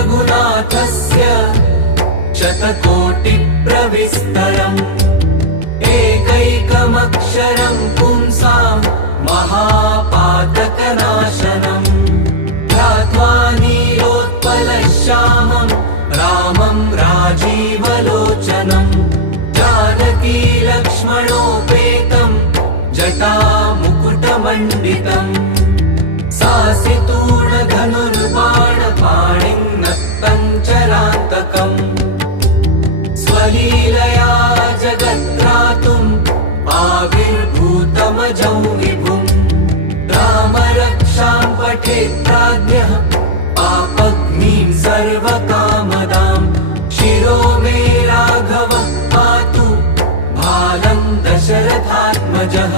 रघुनाथस्य शतकोटिप्रविस्तरम् एकैकमक्षरं पुंसां महापातकनाशनम् ध्यात्वा नीलोत्पलश्यामं रामं राजीवलोचनम् जानकी लक्ष्मणोपेतं जटामुकुटमण्डितम् सासितूर्णधनुर्बाणपाणिं नक्तञ्चरान्तकम् स्वलीलया जगद्रातुम् आविर्भूतमजौ विभुम् रामरक्षां पठेत्प्राज्ञः पापग्नीं सर्वकामदां शिरो मे राघवः पातु बालं दशरथात्मजः।